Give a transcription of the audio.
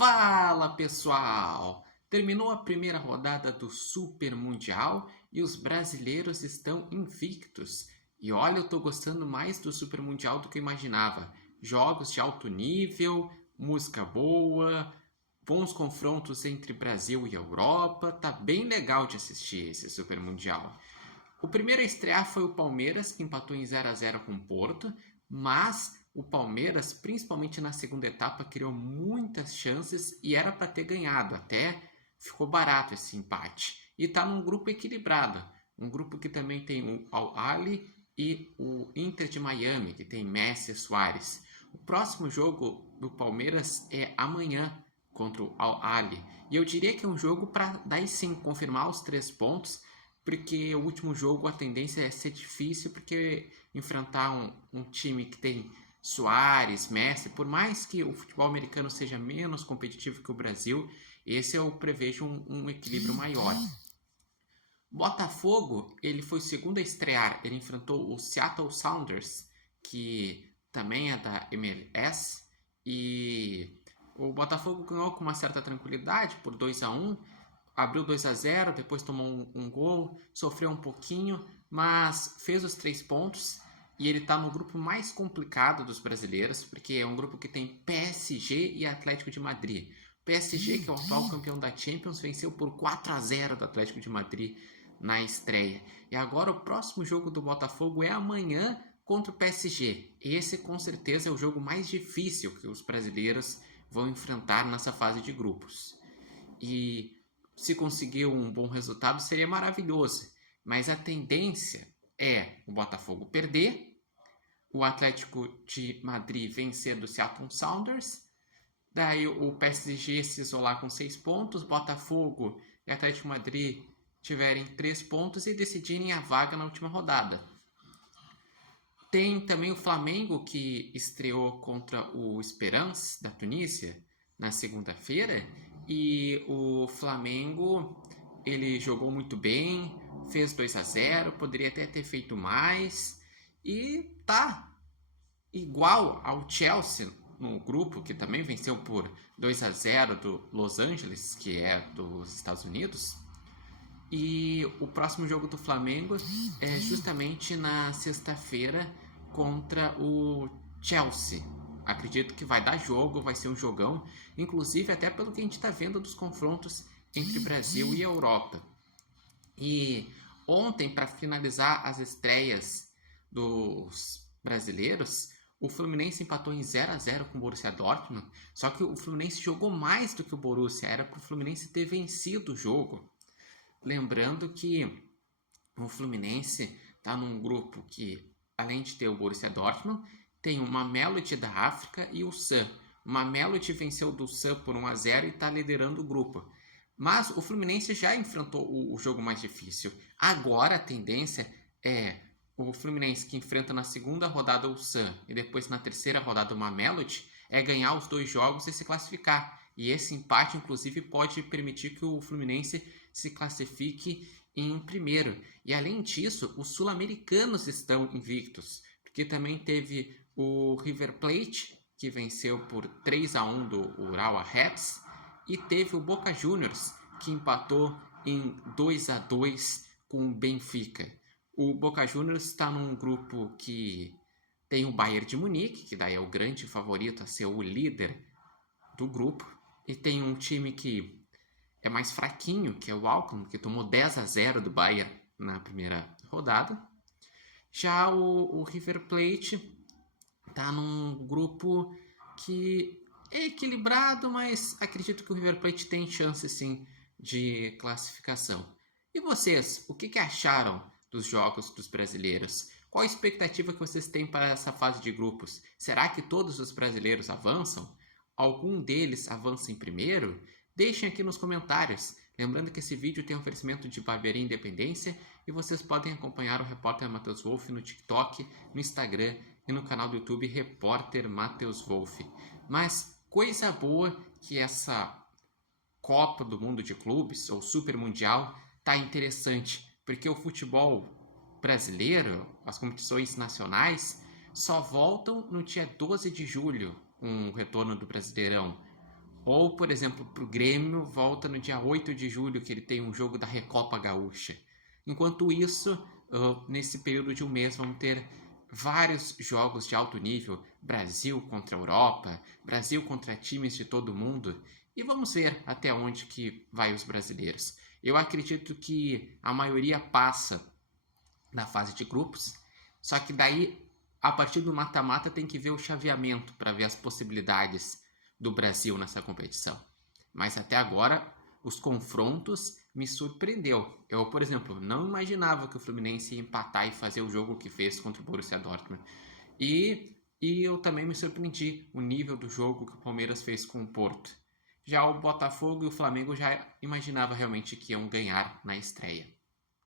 Fala pessoal! Terminou a primeira rodada do Super Mundial e os brasileiros estão invictos. E olha, eu tô gostando mais do Super Mundial do que eu imaginava. Jogos de alto nível, música boa, bons confrontos entre Brasil e Europa. Tá bem legal de assistir esse Super Mundial. O primeiro a estrear foi o Palmeiras, que empatou em 0-0 com o Porto, mas o Palmeiras, principalmente na segunda etapa, criou muitas chances e era para ter ganhado, até ficou barato esse empate. E está num grupo equilibrado, um grupo que também tem o Al-Ahly e o Inter de Miami, que tem Messi e Suárez. O próximo jogo do Palmeiras é amanhã contra o Al-Ahly. E eu diria que é um jogo para daí sim confirmar os 3 pontos, porque o último jogo a tendência é ser difícil, porque enfrentar um time que tem Suárez, Messi, por mais que o futebol americano seja menos competitivo que o Brasil, esse eu prevejo um equilíbrio maior. Botafogo, ele foi o segundo a estrear, ele enfrentou o Seattle Sounders, que também é da MLS, e o Botafogo ganhou com uma certa tranquilidade por 2-1, abriu 2-0, depois tomou um gol, sofreu um pouquinho, mas fez os 3 pontos e ele está no grupo mais complicado dos brasileiros, porque é um grupo que tem PSG e Atlético de Madrid. PSG, que é o atual campeão da Champions, venceu por 4-0 do Atlético de Madrid na estreia. E agora o próximo jogo do Botafogo é amanhã contra o PSG. Esse com certeza é o jogo mais difícil que os brasileiros vão enfrentar nessa fase de grupos. E se conseguir um bom resultado seria maravilhoso, mas a tendência é o Botafogo perder, o Atlético de Madrid vencer do Seattle Sounders, daí o PSG se isolar com 6 pontos, Botafogo e Atlético de Madrid tiverem 3 pontos e decidirem a vaga na última rodada. Tem também o Flamengo, que estreou contra o Esperance da Tunísia na segunda-feira, e o Flamengo ele jogou muito bem, fez 2-0, poderia até ter feito mais, e tá igual ao Chelsea no grupo, que também venceu por 2-0 do Los Angeles, que é dos Estados Unidos. E o próximo jogo do Flamengo é justamente na sexta-feira contra o Chelsea. Acredito que vai dar jogo, vai ser um jogão, inclusive até pelo que a gente está vendo dos confrontos entre Brasil e Europa. E ontem, para finalizar as estreias dos brasileiros, o Fluminense empatou em 0-0 com o Borussia Dortmund, só que o Fluminense jogou mais do que o Borussia, era para o Fluminense ter vencido o jogo. Lembrando que o Fluminense está num grupo que, além de ter o Borussia Dortmund, tem o Mamelodi da África e o Sun. O Mamelodi venceu do Sun por 1-0 e está liderando o grupo. Mas o Fluminense já enfrentou o jogo mais difícil. Agora a tendência é o Fluminense, que enfrenta na segunda rodada o Sun e depois na terceira rodada o Mamelodi, é ganhar os 2 jogos e se classificar. E esse empate, inclusive, pode permitir que o Fluminense se classifique em primeiro. E além disso, os sul-americanos estão invictos, porque também teve o River Plate, que venceu por 3-1 do Urawa Reds, e teve o Boca Juniors, que empatou em 2-2 com o Benfica. O Boca Juniors está num grupo que tem o Bayern de Munique, que daí é o grande favorito a ser o líder do grupo, e tem um time que é mais fraquinho, que é o Auckland, que tomou 10-0 do Bayern na primeira rodada. Já o River Plate está num grupo que é equilibrado, mas acredito que o River Plate tem chance sim de classificação. E vocês, o que acharam dos jogos dos brasileiros? Qual a expectativa que vocês têm para essa fase de grupos? Será que todos os brasileiros avançam? Algum deles avança em primeiro? Deixem aqui nos comentários. Lembrando que esse vídeo tem oferecimento de Barbearia Independência e vocês podem acompanhar o repórter Matheus Wolff no TikTok, no Instagram e no canal do YouTube Repórter Matheus Wolff. Mas coisa boa que essa Copa do Mundo de Clubes, ou Super Mundial, tá interessante, porque o futebol brasileiro, as competições nacionais, só voltam no dia 12 de julho, com o retorno do Brasileirão. Ou, por exemplo, para o Grêmio, volta no dia 8 de julho, que ele tem um jogo da Recopa Gaúcha. Enquanto isso, nesse período de um mês, vamos ter vários jogos de alto nível, Brasil contra a Europa, Brasil contra times de todo mundo, e vamos ver até onde que vai os brasileiros. Eu acredito que a maioria passa na fase de grupos, só que daí, a partir do mata-mata, tem que ver o chaveamento para ver as possibilidades do Brasil nessa competição. Mas até agora, os confrontos me surpreendeu. Eu, por exemplo, não imaginava que o Fluminense ia empatar e fazer o jogo que fez contra o Borussia Dortmund. E eu também me surpreendi o nível do jogo que o Palmeiras fez com o Porto. Já o Botafogo e o Flamengo já imaginava realmente que iam ganhar na estreia.